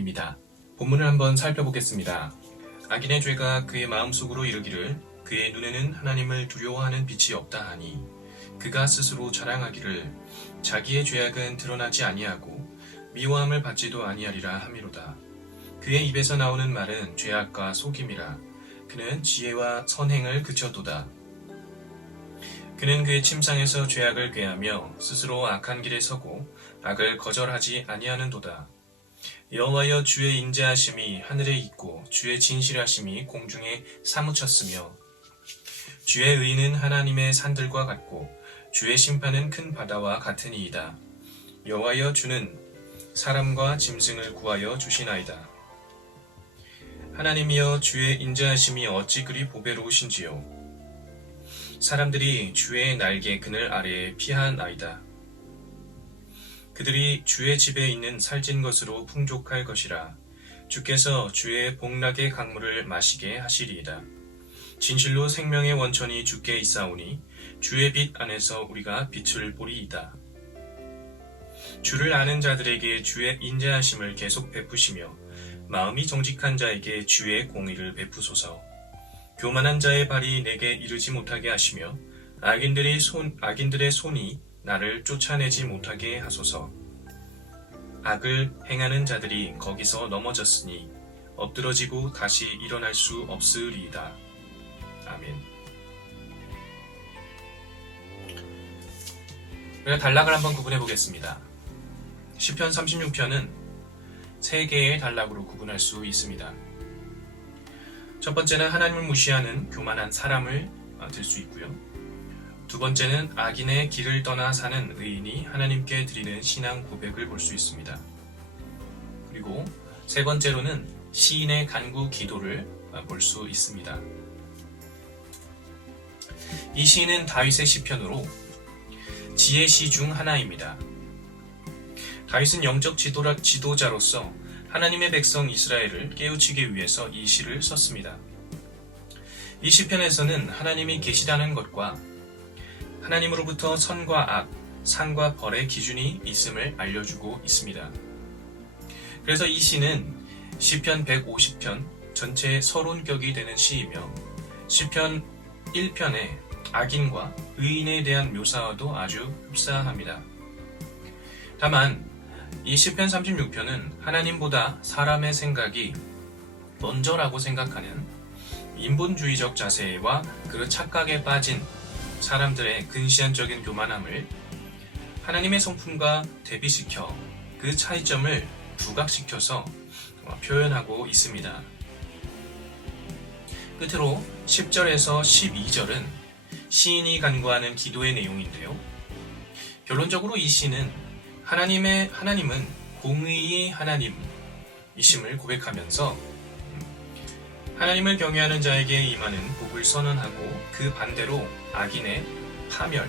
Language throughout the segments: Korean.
본문입니다. 본문을 한번 살펴보겠습니다. 악인의 죄가 그의 마음속으로 이르기를 그의 눈에는 하나님을 두려워하는 빛이 없다 하니 그가 스스로 자랑하기를 자기의 죄악은 드러나지 아니하고 미워함을 받지도 아니하리라 함이로다. 그의 입에서 나오는 말은 죄악과 속임이라. 그는 지혜와 선행을 그쳐도다. 그는 그의 침상에서 죄악을 꾀하며 스스로 악한 길에 서고 악을 거절하지 아니하는도다. 여호와여, 주의 인자하심이 하늘에 있고 주의 진실하심이 공중에 사무쳤으며 주의 의는 하나님의 산들과 같고 주의 심판은 큰 바다와 같으니이다. 여호와여, 주는 사람과 짐승을 구하여 주시나이다. 하나님이여, 주의 인자하심이 어찌 그리 보배로우신지요. 사람들이 주의 날개 그늘 아래에 피하나이다. 그들이 주의 집에 있는 살찐 것으로 풍족할 것이라. 주께서 주의 복락의 강물을 마시게 하시리이다. 진실로 생명의 원천이 주께 있사오니 주의 빛 안에서 우리가 빛을 보리이다. 주를 아는 자들에게 주의 인자하심을 계속 베푸시며 마음이 정직한 자에게 주의 공의를 베푸소서. 교만한 자의 발이 내게 이르지 못하게 하시며 악인들의 손이 나를 쫓아내지 못하게 하소서. 악을 행하는 자들이 거기서 넘어졌으니 엎드러지고 다시 일어날 수 없으리이다. 아멘. 우리가 단락을 한번 구분해 보겠습니다. 시편 36편은 세 개의 단락으로 구분할 수 있습니다. 첫 번째는 하나님을 무시하는 교만한 사람을 들 수 있고요. 두 번째는 악인의 길을 떠나 사는 의인이 하나님께 드리는 신앙 고백을 볼 수 있습니다. 그리고 세 번째로는 시인의 간구 기도를 볼 수 있습니다. 이 시는 다윗의 시편으로 지혜 시 중 하나입니다. 다윗은 영적 지도자로서 하나님의 백성 이스라엘을 깨우치기 위해서 이 시를 썼습니다. 이 시편에서는 하나님이 계시다는 것과 하나님으로부터 선과 악, 상과 벌의 기준이 있음을 알려주고 있습니다. 그래서 이 시는 시편 150편 전체의 서론격이 되는 시이며 시편 1편의 악인과 의인에 대한 묘사와도 아주 흡사합니다. 다만 이 시편 36편은 하나님보다 사람의 생각이 먼저라고 생각하는 인본주의적 자세와 그 착각에 빠진 사람들의 근시안적인 교만함을 하나님의 성품과 대비시켜 그 차이점을 부각시켜서 표현하고 있습니다. 끝으로 10절에서 12절은 시인이 간구하는 기도의 내용인데요. 결론적으로 이 시는 하나님은 공의의 하나님이심을 고백하면서 하나님을 경외하는 자에게 임하는 복을 선언하고 그 반대로 악인의 파멸을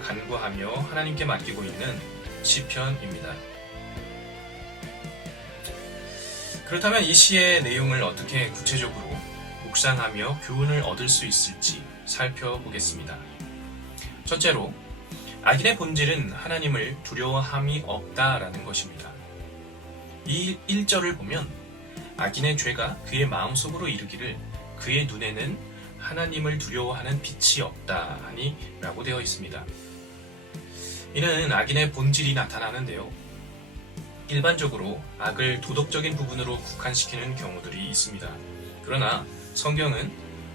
간구하며 하나님께 맡기고 있는 시편입니다. 그렇다면 이 시의 내용을 어떻게 구체적으로 묵상하며 교훈을 얻을 수 있을지 살펴보겠습니다. 첫째로, 악인의 본질은 하나님을 두려워함이 없다라는 것입니다. 이 1절을 보면 악인의 죄가 그의 마음속으로 이르기를 그의 눈에는 하나님을 두려워하는 빛이 없다 하니 라고 되어 있습니다. 이는 악인의 본질이 나타나는데요. 일반적으로 악을 도덕적인 부분으로 국한시키는 경우들이 있습니다. 그러나 성경은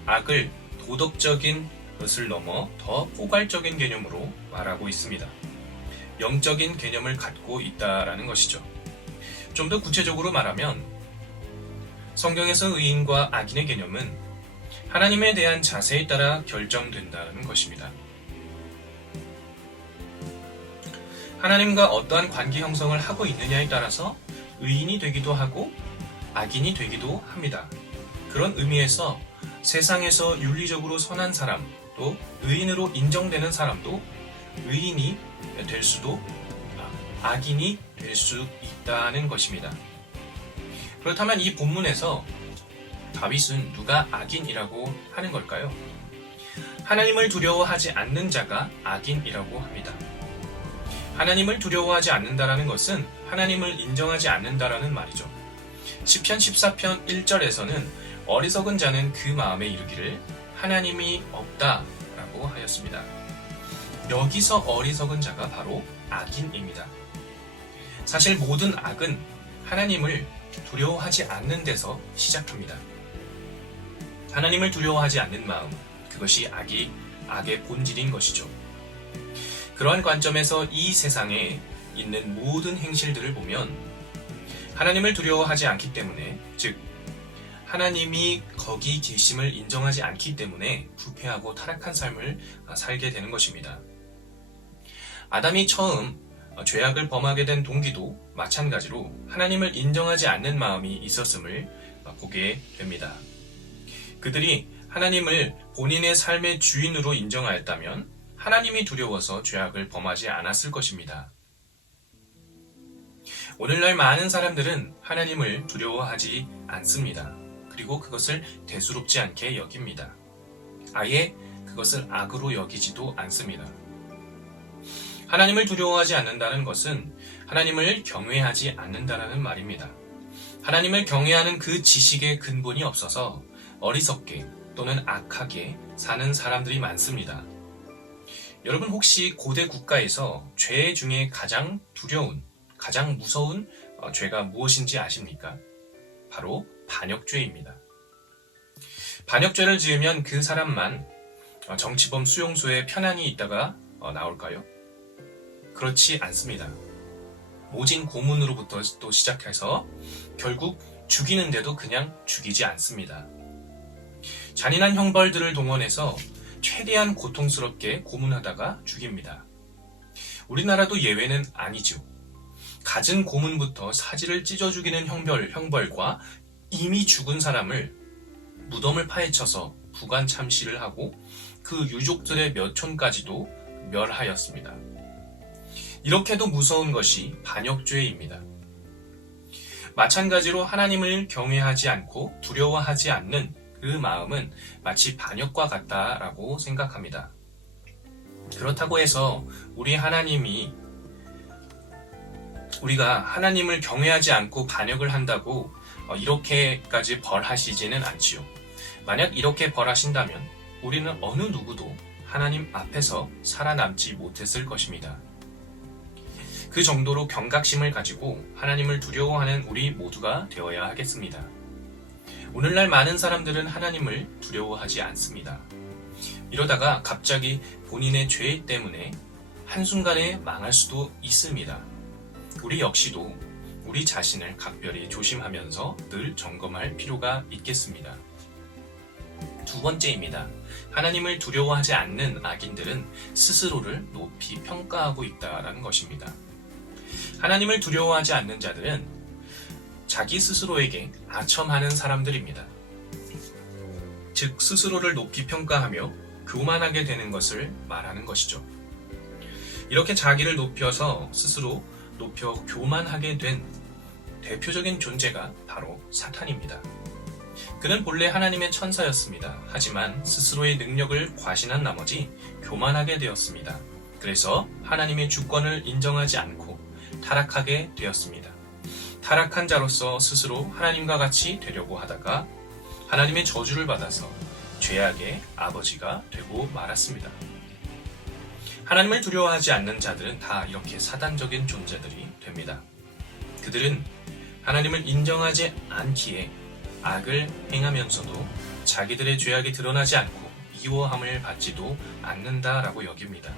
악을 도덕적인 것을 넘어 더 포괄적인 개념으로 말하고 있습니다. 영적인 개념을 갖고 있다라는 것이죠. 좀 더 구체적으로 말하면 성경에서 의인과 악인의 개념은 하나님에 대한 자세에 따라 결정된다는 것입니다. 하나님과 어떠한 관계 형성을 하고 있느냐에 따라서 의인이 되기도 하고 악인이 되기도 합니다. 그런 의미에서 세상에서 윤리적으로 선한 사람, 또 의인으로 인정되는 사람도 의인이 될 수도 악인이 될 수 있다는 것입니다. 그렇다면 이 본문에서 다윗은 누가 악인이라고 하는 걸까요? 하나님을 두려워하지 않는 자가 악인이라고 합니다. 하나님을 두려워하지 않는다라는 것은 하나님을 인정하지 않는다라는 말이죠. 시편 14편 1절에서는 어리석은 자는 그 마음에 이르기를 하나님이 없다라고 하였습니다. 여기서 어리석은 자가 바로 악인입니다. 사실 모든 악은 하나님을 두려워하지 않는 데서 시작합니다. 하나님을 두려워하지 않는 마음, 그것이 악의 본질인 것이죠. 그러한 관점에서 이 세상에 있는 모든 행실들을 보면 하나님을 두려워하지 않기 때문에, 즉 하나님이 거기 계심을 인정하지 않기 때문에 부패하고 타락한 삶을 살게 되는 것입니다. 아담이 처음 죄악을 범하게 된 동기도 마찬가지로 하나님을 인정하지 않는 마음이 있었음을 보게 됩니다. 그들이 하나님을 본인의 삶의 주인으로 인정하였다면 하나님이 두려워서 죄악을 범하지 않았을 것입니다. 오늘날 많은 사람들은 하나님을 두려워하지 않습니다. 그리고 그것을 대수롭지 않게 여깁니다. 아예 그것을 악으로 여기지도 않습니다. 하나님을 두려워하지 않는다는 것은 하나님을 경외하지 않는다는 말입니다. 하나님을 경외하는 그 지식의 근본이 없어서 어리석게 또는 악하게 사는 사람들이 많습니다. 여러분 혹시 고대 국가에서 죄 중에 가장 두려운, 가장 무서운 죄가 무엇인지 아십니까? 바로 반역죄입니다. 반역죄를 지으면 그 사람만 정치범 수용소에 편안히 있다가 나올까요? 그렇지 않습니다. 모진 고문으로부터 또 시작해서 결국 죽이는데도 그냥 죽이지 않습니다. 잔인한 형벌들을 동원해서 최대한 고통스럽게 고문하다가 죽입니다. 우리나라도 예외는 아니죠. 갖은 고문부터 사지를 찢어 죽이는 형벌과 이미 죽은 사람을 무덤을 파헤쳐서 부관 참시를 하고 그 유족들의 몇 촌까지도 멸하였습니다. 이렇게도 무서운 것이 반역죄입니다. 마찬가지로 하나님을 경외하지 않고 두려워하지 않는 그 마음은 마치 반역과 같다라고 생각합니다. 그렇다고 해서 우리가 하나님을 경외하지 않고 반역을 한다고 이렇게까지 벌하시지는 않지요. 만약 이렇게 벌하신다면 우리는 어느 누구도 하나님 앞에서 살아남지 못했을 것입니다. 그 정도로 경각심을 가지고 하나님을 두려워하는 우리 모두가 되어야 하겠습니다. 오늘날 많은 사람들은 하나님을 두려워하지 않습니다. 이러다가 갑자기 본인의 죄 때문에 한순간에 망할 수도 있습니다. 우리 역시도 우리 자신을 각별히 조심하면서 늘 점검할 필요가 있겠습니다. 두 번째입니다. 하나님을 두려워하지 않는 악인들은 스스로를 높이 평가하고 있다는 것입니다. 하나님을 두려워하지 않는 자들은 자기 스스로에게 아첨하는 사람들입니다. 즉 스스로를 높이 평가하며 교만하게 되는 것을 말하는 것이죠. 이렇게 자기를 높여서 스스로 높여 교만하게 된 대표적인 존재가 바로 사탄입니다. 그는 본래 하나님의 천사였습니다. 하지만 스스로의 능력을 과신한 나머지 교만하게 되었습니다. 그래서 하나님의 주권을 인정하지 않고 타락하게 되었습니다. 타락한 자로서 스스로 하나님과 같이 되려고 하다가 하나님의 저주를 받아서 죄악의 아버지가 되고 말았습니다. 하나님을 두려워하지 않는 자들은 다 이렇게 사단적인 존재들이 됩니다. 그들은 하나님을 인정하지 않기에 악을 행하면서도 자기들의 죄악이 드러나지 않고 미워함을 받지도 않는다라고 여깁니다.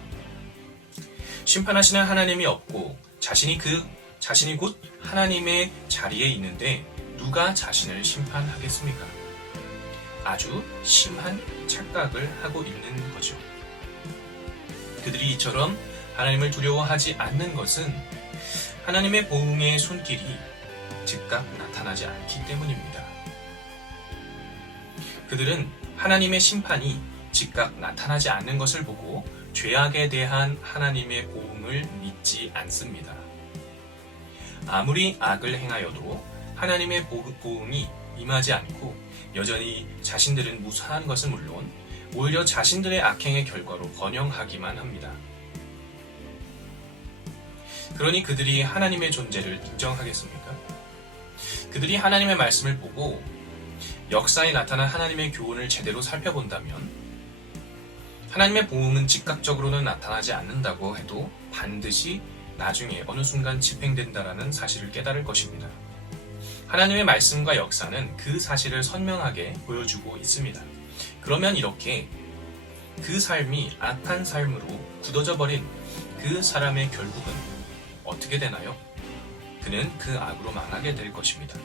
심판하시는 하나님이 없고 자신이 곧 하나님의 자리에 있는데 누가 자신을 심판하겠습니까? 아주 심한 착각을 하고 있는 거죠. 그들이 이처럼 하나님을 두려워하지 않는 것은 하나님의 보응의 손길이 즉각 나타나지 않기 때문입니다. 그들은 하나님의 심판이 즉각 나타나지 않는 것을 보고 죄악에 대한 하나님의 보응을 믿지 않습니다. 아무리 악을 행하여도 하나님의 보응이 임하지 않고 여전히 자신들은 무사한 것은 물론 오히려 자신들의 악행의 결과로 번영하기만 합니다. 그러니 그들이 하나님의 존재를 인정하겠습니까? 그들이 하나님의 말씀을 보고 역사에 나타난 하나님의 교훈을 제대로 살펴본다면 하나님의 보응은 즉각적으로는 나타나지 않는다고 해도 반드시 나중에 어느 순간 집행된다라는 사실을 깨달을 것입니다. 하나님의 말씀과 역사는 그 사실을 선명하게 보여주고 있습니다. 그러면 이렇게 그 삶이 악한 삶으로 굳어져 버린 그 사람의 결국은 어떻게 되나요? 그는 그 악으로 망하게 될 것입니다.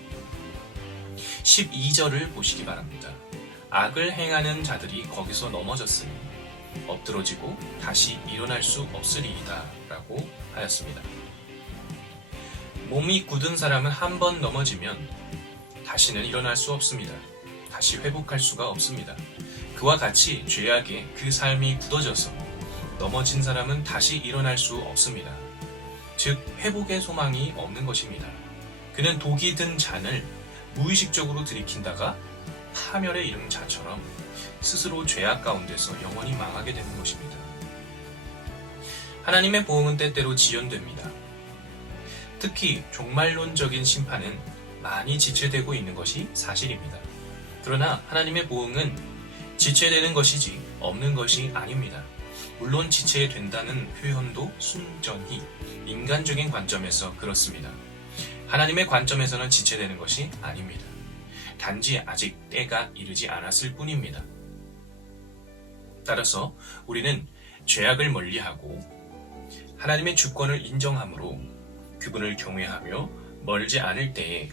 12절을 보시기 바랍니다. 악을 행하는 자들이 거기서 넘어졌으니 엎드러지고 다시 일어날 수 없으리이다 라고 하였습니다. 몸이 굳은 사람은 한 번 넘어지면 다시는 일어날 수 없습니다. 다시 회복할 수가 없습니다. 그와 같이 죄악에 그 삶이 굳어져서 넘어진 사람은 다시 일어날 수 없습니다. 즉 회복의 소망이 없는 것입니다. 그는 독이 든 잔을 무의식적으로 들이킨다가 파멸에 이른 자처럼 스스로 죄악 가운데서 영원히 망하게 되는 것입니다. 하나님의 보응은 때때로 지연됩니다. 특히 종말론적인 심판은 많이 지체되고 있는 것이 사실입니다. 그러나 하나님의 보응은 지체되는 것이지 없는 것이 아닙니다. 물론 지체된다는 표현도 순전히 인간적인 관점에서 그렇습니다. 하나님의 관점에서는 지체되는 것이 아닙니다. 단지 아직 때가 이르지 않았을 뿐입니다. 따라서 우리는 죄악을 멀리하고 하나님의 주권을 인정함으로 그분을 경외하며 멀지 않을 때에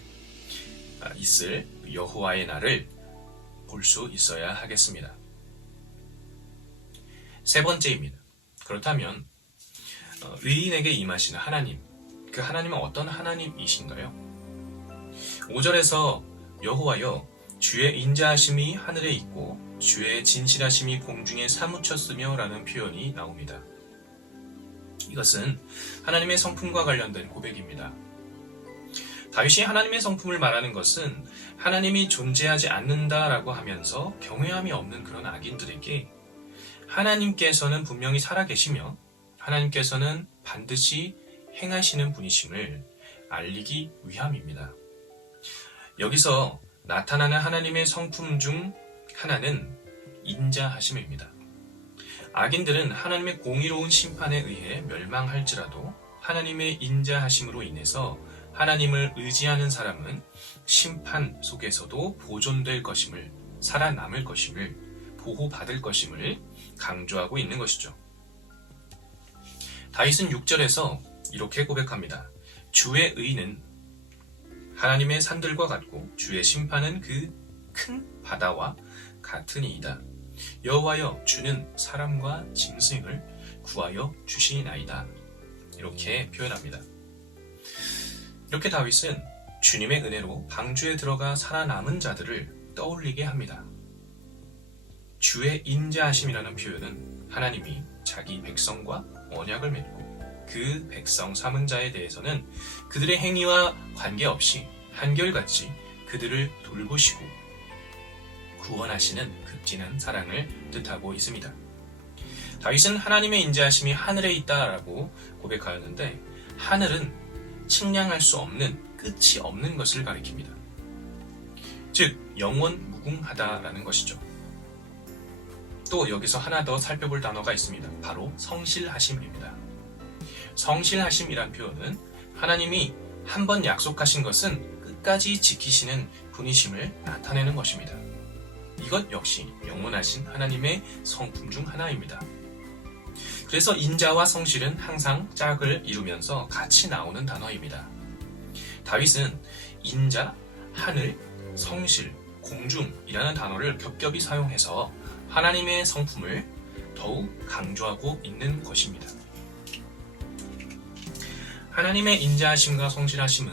있을 여호와의 날을 볼 수 있어야 하겠습니다. 세 번째입니다. 그렇다면 의인에게 임하시는 하나님, 그 하나님은 어떤 하나님이신가요? 5절에서 여호와여 주의 인자하심이 하늘에 있고 주의 진실하심이 공중에 사무쳤으며 라는 표현이 나옵니다. 이것은 하나님의 성품과 관련된 고백입니다. 다윗이 하나님의 성품을 말하는 것은 하나님이 존재하지 않는다라고 하면서 경외함이 없는 그런 악인들에게 하나님께서는 분명히 살아계시며 하나님께서는 반드시 행하시는 분이심을 알리기 위함입니다. 여기서 나타나는 하나님의 성품 중 하나는 인자하심입니다. 악인들은 하나님의 공의로운 심판에 의해 멸망할지라도 하나님의 인자하심으로 인해서 하나님을 의지하는 사람은 심판 속에서도 보존될 것임을, 살아남을 것임을, 보호받을 것임을 강조하고 있는 것이죠. 다윗은 6절에서 이렇게 고백합니다. 주의 의는 하나님의 산들과 같고 주의 심판은 그 큰 바다와 같으니이다. 여호와여 주는 사람과 짐승을 구하여 주시나이다. 이렇게 표현합니다. 이렇게 다윗은 주님의 은혜로 방주에 들어가 살아남은 자들을 떠올리게 합니다. 주의 인자하심이라는 표현은 하나님이 자기 백성과 언약을 맺고 그 백성 삼은 자에 대해서는 그들의 행위와 관계없이 한결같이 그들을 돌보시고 구원하시는 극진한 사랑을 뜻하고 있습니다. 다윗은 하나님의 인자하심이 하늘에 있다라고 고백하였는데 하늘은 측량할 수 없는 끝이 없는 것을 가리킵니다. 즉 영원 무궁하다라는 것이죠. 또 여기서 하나 더 살펴볼 단어가 있습니다. 바로 성실하심입니다. 성실하심이란 표현은 하나님이 한번 약속하신 것은 끝까지 지키시는 분이심을 나타내는 것입니다. 이것 역시 영원하신 하나님의 성품 중 하나입니다. 그래서 인자와 성실은 항상 짝을 이루면서 같이 나오는 단어입니다. 다윗은 인자, 하늘, 성실, 공중이라는 단어를 겹겹이 사용해서 하나님의 성품을 더욱 강조하고 있는 것입니다. 하나님의 인자하심과 성실하심은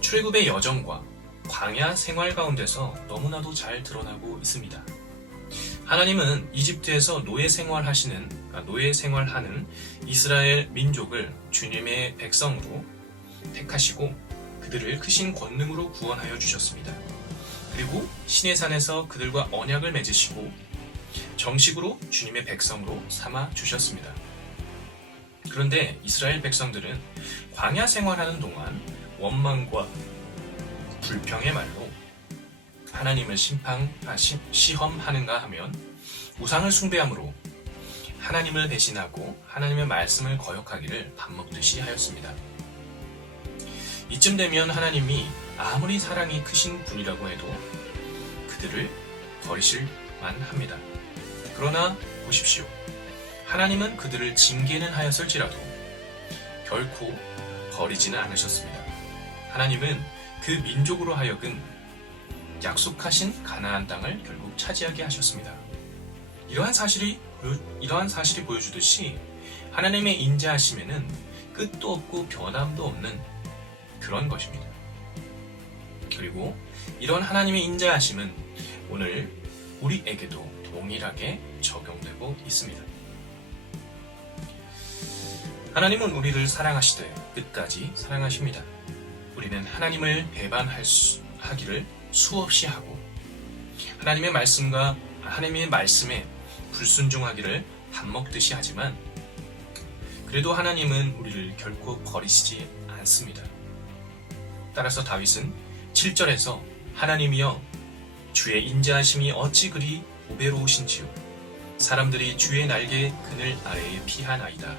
출애굽의 여정과 광야 생활 가운데서 너무나도 잘 드러나고 있습니다. 하나님은 이집트에서 노예 생활하는 이스라엘 민족을 주님의 백성으로 택하시고 그들을 크신 권능으로 구원하여 주셨습니다. 그리고 시내산에서 그들과 언약을 맺으시고 정식으로 주님의 백성으로 삼아 주셨습니다. 그런데 이스라엘 백성들은 광야 생활하는 동안 원망과 불평의 말로 하나님을 시험하는가 하면 우상을 숭배함으로 하나님을 배신하고 하나님의 말씀을 거역하기를 밥 먹듯이 하였습니다. 이쯤 되면 하나님이 아무리 사랑이 크신 분이라고 해도 그들을 버리실 만합니다. 그러나 보십시오. 하나님은 그들을 징계는 하였을지라도 결코 버리지는 않으셨습니다. 하나님은 그 민족으로 하여금 약속하신 가나안 땅을 결국 차지하게 하셨습니다. 이러한 사실이 보여주듯이 하나님의 인자하심에는 끝도 없고 변함도 없는 그런 것입니다. 그리고 이런 하나님의 인자하심은 오늘 우리에게도 동일하게 적용되고 있습니다. 하나님은 우리를 사랑하시되 끝까지 사랑하십니다. 우리는 하나님을 배반하기를 수없이 하고 하나님의 말씀에 불순종하기를 밥 먹듯이 하지만 그래도 하나님은 우리를 결코 버리시지 않습니다. 따라서 다윗은 7절에서 하나님이여 주의 인자하심이 어찌 그리 보배로우신지요 사람들이 주의 날개 그늘 아래에 피하나이다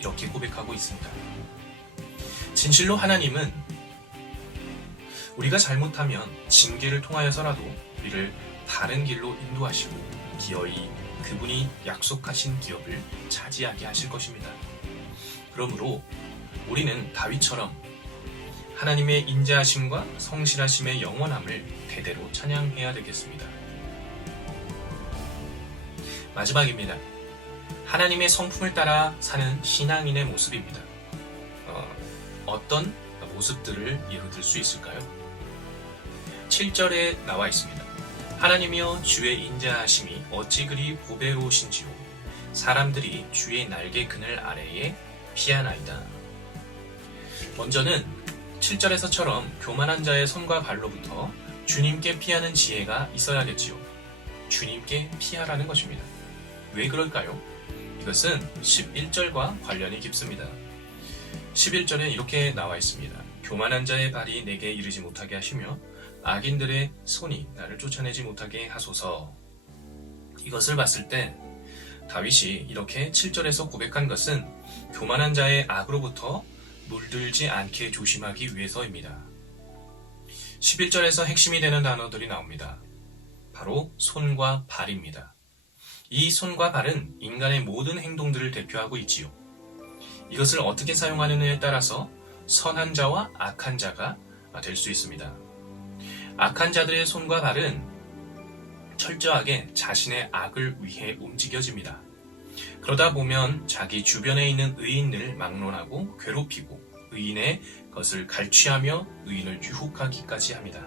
이렇게 고백하고 있습니다. 진실로 하나님은 우리가 잘못하면 징계를 통하여서라도 우리를 바른 길로 인도하시고 기어이 그분이 약속하신 기업을 차지하게 하실 것입니다. 그러므로 우리는 다윗처럼 하나님의 인자하심과 성실하심의 영원함을 대대로 찬양해야 되겠습니다. 마지막입니다. 하나님의 성품을 따라 사는 신앙인의 모습입니다. 어떤 모습들을 예로 들 수 있을까요? 7절에 나와 있습니다. 하나님이여 주의 인자하심이 어찌 그리 보배로우신지요 사람들이 주의 날개 그늘 아래에 피하나이다. 먼저는 7절에서처럼 교만한 자의 손과 발로부터 주님께 피하는 지혜가 있어야겠지요. 주님께 피하라는 것입니다. 왜 그럴까요? 이것은 11절과 관련이 깊습니다. 11절에 이렇게 나와 있습니다. 교만한 자의 발이 내게 이르지 못하게 하시며 악인들의 손이 나를 쫓아내지 못하게 하소서. 이것을 봤을 때 다윗이 이렇게 7절에서 고백한 것은 교만한 자의 악으로부터 물들지 않게 조심하기 위해서입니다. 11절에서 핵심이 되는 단어들이 나옵니다. 바로 손과 발입니다. 이 손과 발은 인간의 모든 행동들을 대표하고 있지요. 이것을 어떻게 사용하느냐에 따라서 선한 자와 악한 자가 될 수 있습니다. 악한 자들의 손과 발은 철저하게 자신의 악을 위해 움직여집니다. 그러다 보면 자기 주변에 있는 의인을 막론하고 괴롭히고 의인의 것을 갈취하며 의인을 유혹하기까지 합니다.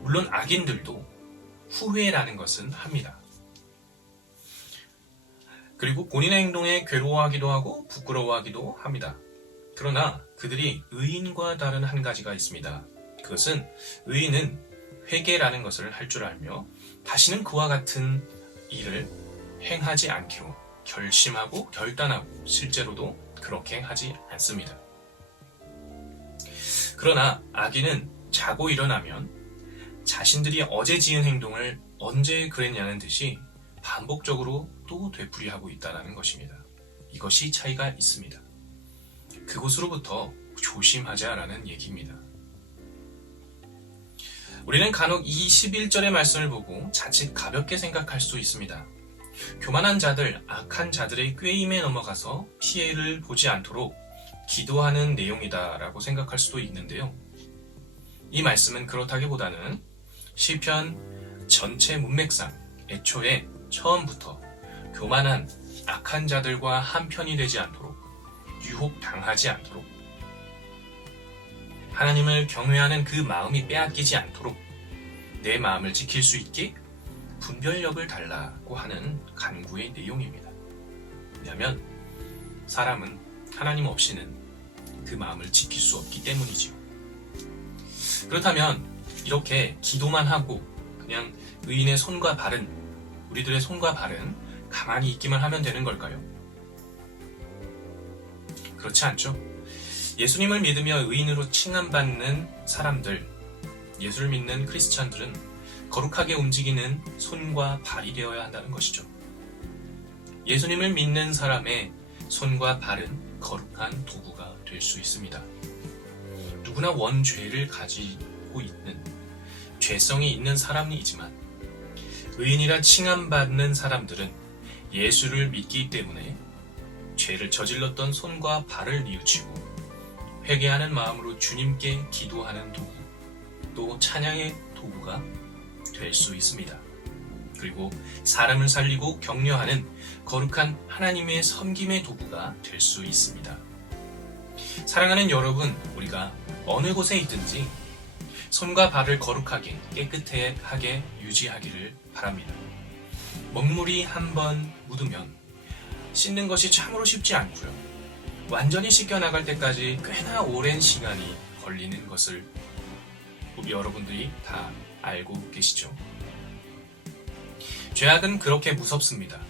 물론 악인들도 후회라는 것은 합니다. 그리고 본인의 행동에 괴로워하기도 하고 부끄러워하기도 합니다. 그러나 그들이 의인과 다른 한 가지가 있습니다. 그것은 의인은 회개라는 것을 할 줄 알며 다시는 그와 같은 일을 행하지 않기로 결심하고 결단하고 실제로도 그렇게 하지 않습니다. 그러나 악인은 자고 일어나면 자신들이 어제 지은 행동을 언제 그랬냐는 듯이 반복적으로 또 되풀이하고 있다는 것입니다. 이것이 차이가 있습니다. 그곳으로부터 조심하자라는 얘기입니다. 우리는 간혹 이 11절의 말씀을 보고 자칫 가볍게 생각할 수 있습니다. 교만한 자들, 악한 자들의 꾀임에 넘어가서 피해를 보지 않도록 기도하는 내용이다라고 생각할 수도 있는데요. 이 말씀은 그렇다기보다는 시편 전체 문맥상 애초에 처음부터 교만한 악한 자들과 한편이 되지 않도록 유혹당하지 않도록 하나님을 경외하는 그 마음이 빼앗기지 않도록 내 마음을 지킬 수 있게 분별력을 달라고 하는 간구의 내용입니다. 왜냐하면 사람은 하나님 없이는 그 마음을 지킬 수 없기 때문이지요. 그렇다면 이렇게 기도만 하고 그냥 의인의 손과 발은 우리들의 손과 발은 가만히 있기만 하면 되는 걸까요? 그렇지 않죠. 예수님을 믿으며 의인으로 칭함받는 사람들, 예수를 믿는 크리스찬들은 거룩하게 움직이는 손과 발이 되어야 한다는 것이죠. 예수님을 믿는 사람의 손과 발은 거룩한 도구가 될 수 있습니다. 누구나 원죄를 가지고 있는, 죄성이 있는 사람이지만 의인이라 칭함받는 사람들은 예수를 믿기 때문에 죄를 저질렀던 손과 발을 뉘우치고 회개하는 마음으로 주님께 기도하는 도구, 또 찬양의 도구가 될 수 있습니다. 그리고 사람을 살리고 격려하는 거룩한 하나님의 섬김의 도구가 될 수 있습니다. 사랑하는 여러분, 우리가 어느 곳에 있든지 손과 발을 거룩하게 깨끗하게 유지하기를 바랍니다. 먹물이 한번 묻으면 씻는 것이 참으로 쉽지 않고요. 완전히 씻겨나갈 때까지 꽤나 오랜 시간이 걸리는 것을 여러분들이 다 알고 계시죠? 죄악은 그렇게 무섭습니다.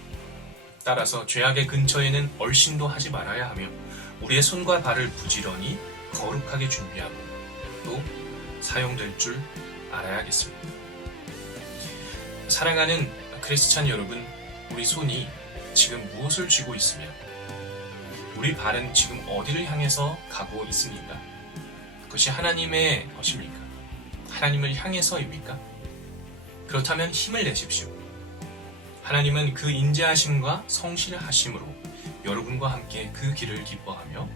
따라서 죄악의 근처에는 얼씬도 하지 말아야 하며 우리의 손과 발을 부지런히 거룩하게 준비하고 또 사용될 줄 알아야겠습니다. 사랑하는 크리스찬 여러분, 우리 손이 지금 무엇을 쥐고 있으며 우리 발은 지금 어디를 향해서 가고 있습니까? 그것이 하나님의 것입니까? 하나님을 향해서입니까? 그렇다면 힘을 내십시오. 하나님은 그 인자하심과 성실하심으로 여러분과 함께 그 길을 기뻐하며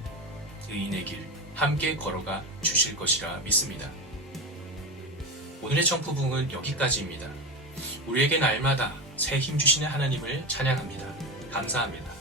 의인의 길 함께 걸어가 주실 것이라 믿습니다. 오늘의 청포북은 여기까지입니다. 우리에게 날마다 새 힘 주시는 하나님을 찬양합니다. 감사합니다.